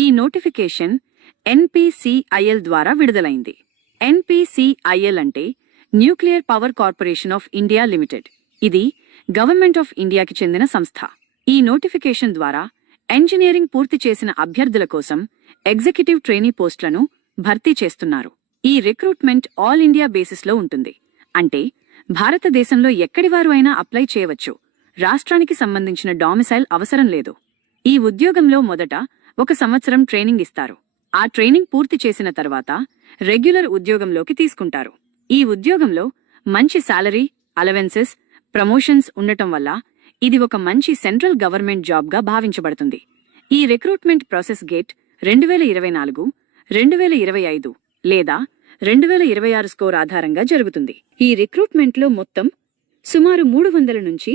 ఈ notification NPCIL ద్వారా విడుదలైంది. NPCIL అంటే nuclear power corporation of India limited. ఇది గవర్నమెంట్ ఆఫ్ ఇండియాకి చెందిన సంస్థ. ఈ నోటిఫికేషన్ ద్వారా ఇంజనీరింగ్ పూర్తి చేసిన అభ్యర్థుల కోసం ఎగ్జిక్యూటివ్ ట్రైనీ పోస్టులను భర్తీ చేస్తున్నారు. ఈ రిక్రూట్మెంట్ ఆల్ ఇండియా బేసిస్లో ఉంటుంది. అంటే భారతదేశంలో ఎక్కడివారు అయినా అప్లై చేయవచ్చు. రాష్ట్రానికి సంబంధించిన డామిసైల్ అవసరం లేదు. ఈ ఉద్యోగంలో మొదట 1 సంవత్సరం ట్రైనింగ్ ఇస్తారు. ఆ ట్రైనింగ్ పూర్తి చేసిన తర్వాత రెగ్యులర్ ఉద్యోగంలోకి తీసుకుంటారు. ఈ ఉద్యోగంలో మంచి సాలరీ, అలవెన్సెస్, ప్రమోషన్స్ ఉండటం వల్ల ఇది ఒక మంచి సెంట్రల్ గవర్నమెంట్ జాబ్గా భావించబడుతుంది. ఈ రిక్రూట్మెంట్ ప్రాసెస్ గేట్ 2024, 2025 లేదా 2026 స్కోర్ ఆధారంగా జరుగుతుంది. ఈ రిక్రూట్మెంట్లో మొత్తం సుమారు 300 నుంచి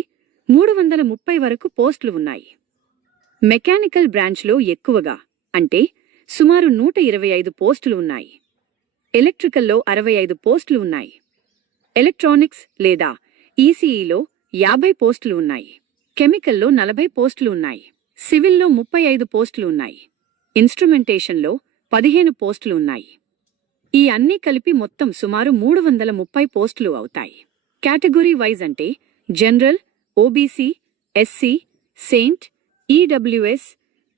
330 వరకు పోస్టులు ఉన్నాయి. మెకానికల్ బ్రాంచ్లో ఎక్కువగా అంటే సుమారు 125 పోస్టులు ఉన్నాయి. ఎలక్ట్రికల్లో 65 పోస్టులు ఉన్నాయి. ఎలక్ట్రానిక్స్ లేదా ఈసీఈలో 50 పోస్టులు ఉన్నాయి. కెమికల్లో 40 పోస్టులు ఉన్నాయి. సివిల్లో 35 పోస్టులు ఉన్నాయి. ఇన్స్ట్రుమెంటేషన్లో 15 పోస్టులు ఉన్నాయి. ఈ అన్నీ కలిపి మొత్తం సుమారు 330 పోస్టులు అవుతాయి. కేటగిరీ వైజ్ అంటే జనరల్, ఓబీసీ, ఎస్సీ, సెయింట్, ఈడబ్ల్యూఎస్,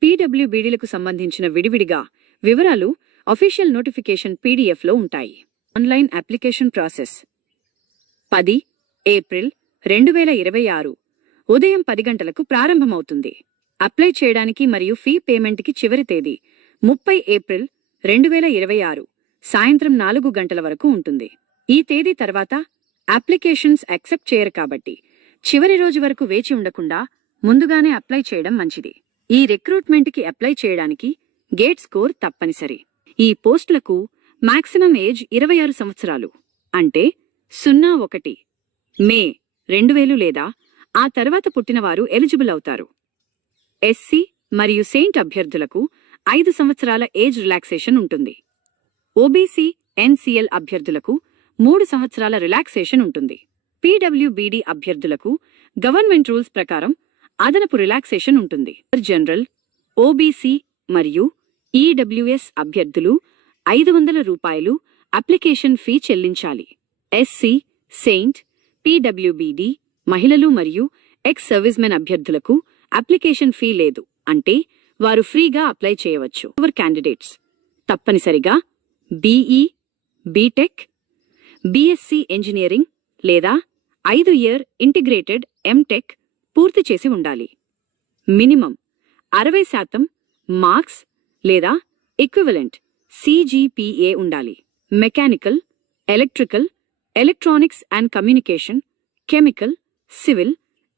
పీడబ్ల్యూబీడీలకు సంబంధించిన విడివిడిగా వివరాలు అఫీషియల్ నోటిఫికేషన్ పీడీఎఫ్లో ఉంటాయి. ఆన్లైన్ అప్లికేషన్ ప్రాసెస్ 10 ఏప్రిల్ 2026 ఉదయం 10 గంటలకు ప్రారంభమవుతుంది. అప్లై చేయడానికి మరియు ఫీ పేమెంట్కి చివరి తేదీ 30 ఏప్రిల్ 2026 సాయంత్రం 4 గంటల వరకు ఉంటుంది. ఈ తేదీ తర్వాత అప్లికేషన్స్ యాక్సెప్ట్ చేయరు కాబట్టి చివరి రోజు వరకు వేచి ఉండకుండా ముందుగానే అప్లై చేయడం మంచిది. ఈ రిక్రూట్మెంట్కి అప్లై చేయడానికి గేట్ స్కోర్ తప్పనిసరి. ఈ పోస్టులకు మాక్సిమం ఏజ్ 26 సంవత్సరాలు అంటే 01 మే 2000 లేదా ఆ తర్వాత పుట్టినవారు ఎలిజిబుల్ అవుతారు. ఎస్సీ మరియు సెయింట్ అభ్యర్థులకు 5 సంవత్సరాల ఏజ్ రిలాక్సేషన్ ఉంటుంది. ఓబీసీ, ఎన్సీఎల్ అభ్యర్థులకు 3 సంవత్సరాల రిలాక్సేషన్ ఉంటుంది. పీడబ్ల్యూబీడీ అభ్యర్థులకు గవర్నమెంట్ రూల్స్ ప్రకారం అదనపు రిలాక్సేషన్ ఉంటుంది. జనరల్, ఓబీసీ మరియు ఈడబ్ల్యూఎస్ అభ్యర్థులు ₹500 అప్లికేషన్ ఫీ చెల్లించాలి. ఎస్సీ, సెయింట్, పీడబ్ల్యూబీడీ, మహిళలు మరియు ఎక్స్ సర్వీస్మెన్ అభ్యర్థులకు అప్లికేషన్ ఫీ లేదు. అంటే వారు ఫ్రీగా అప్లై చేయవచ్చు. క్యాండిడేట్స్ తప్పనిసరిగా బీఈ, బీటెక్, బీఎస్సీ ఇంజనీరింగ్ లేదా 5 ఇయర్ ఇంటిగ్రేటెడ్ ఎంటెక్ పూర్తి చేసి ఉండాలి. మినిమం 60% మార్క్స్ లేదా ఈక్వివలెంట్ CGPA ఉండాలి. Mechanical, electrical, electronics and communication, chemical, civil,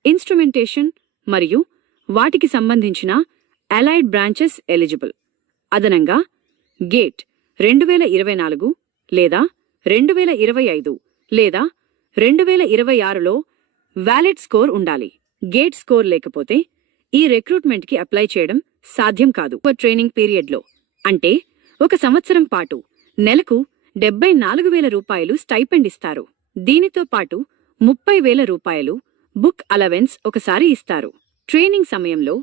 instrumentation మరియు వాటికి సంబంధించిన అలైడ్ బ్రాంచెస్ ఎలిజిబుల్. అదనంగా గేట్ 2024 లేదా 2025 లేదా 2026లో వ్యాలిడ్ స్కోర్ ఉండాలి. గేట్ స్కోర్ లేకపోతే ఈ రిక్రూట్మెంట్కి అప్లై చేయడం సాధ్యం కాదు. ట్రైనింగ్ పీరియడ్లో అంటే 1 సంవత్సరం పాటు నెలకు ₹74,000 స్టైపెండ్ ఇస్తారు. దీనితో పాటు ₹30,000 బుక్ అలవెన్స్ ఒకసారి ఇస్తారు. ట్రైనింగ్ సమయంలో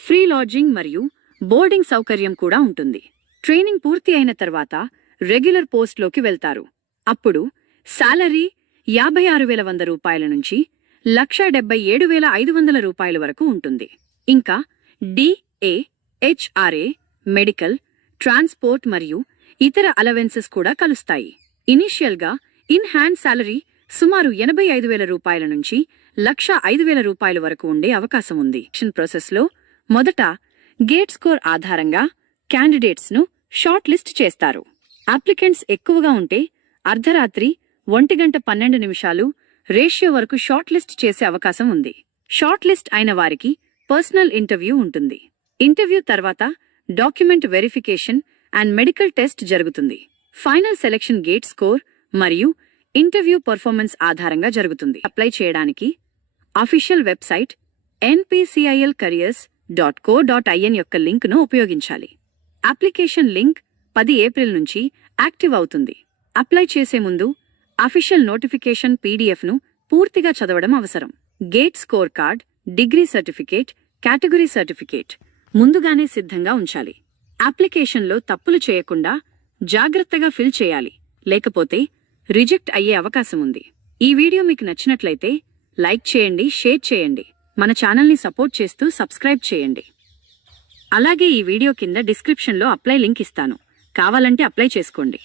ఫ్రీ లాడ్జింగ్ మరియు బోర్డింగ్ సౌకర్యం కూడా ఉంటుంది. ట్రైనింగ్ పూర్తి అయిన తర్వాత రెగ్యులర్ పోస్ట్లోకి వెళ్తారు. అప్పుడు సాలరీ ₹56,100 నుంచి ₹177,500 వరకు ఉంటుంది. ఇంకా DA, HRA, మెడికల్, ట్రాన్స్పోర్ట్ మరియు ఇతర అలవెన్సెస్ కూడా కలుస్తాయి. ఇనీషియల్గా ఇన్ హ్యాండ్ సాలరీ సుమారు ₹85,000 నుంచి ₹105,000 వరకు ఉండే అవకాశం ఉంది. ప్రాసెస్లో మొదట గేట్ స్కోర్ ఆధారంగా క్యాండిడేట్స్ను షార్ట్ లిస్ట్ చేస్తారు. అప్లికెంట్స్ ఎక్కువగా ఉంటే అర్ధరాత్రి 1:12 రేషియో వరకు షార్ట్ లిస్ట్ చేసే అవకాశం ఉంది. షార్ట్ లిస్ట్ అయిన వారికి పర్సనల్ ఇంటర్వ్యూ ఉంటుంది. ఇంటర్వ్యూ తర్వాత document verification and medical test జరుగుతుంది. ఫైనల్ సెలెక్షన్ గేట్ స్కోర్ మరియు ఇంటర్వ్యూ పర్ఫార్మెన్స్ ఆధారంగా జరుగుతుంది. అప్లై చేయడానికి అఫీషియల్ వెబ్సైట్ npcilcareers.co.in యొక్క లింక్ను ఉపయోగించాలి. అప్లికేషన్ లింక్ 10 ఏప్రిల్ నుంచి యాక్టివ్ అవుతుంది. అప్లై చేసే ముందు అఫీషియల్ నోటిఫికేషన్ పీడీఎఫ్ను పూర్తిగా చదవడం అవసరం. Gate score card, degree certificate, category certificate ముందుగానే సిద్ధంగా ఉంచాలి. అప్లికేషన్లో తప్పులు చేయకుండా జాగ్రత్తగా ఫిల్ చేయాలి, లేకపోతే రిజెక్ట్ అయ్యే అవకాశం ఉంది. ఈ వీడియో మీకు నచ్చినట్లయితే లైక్ చేయండి, షేర్ చేయండి, మన ఛానల్ని సపోర్ట్ చేస్తూ సబ్స్క్రైబ్ చేయండి. అలాగే ఈ వీడియో కింద డిస్క్రిప్షన్లో అప్లై లింక్ ఇస్తాను, కావాలంటే అప్లై చేసుకోండి.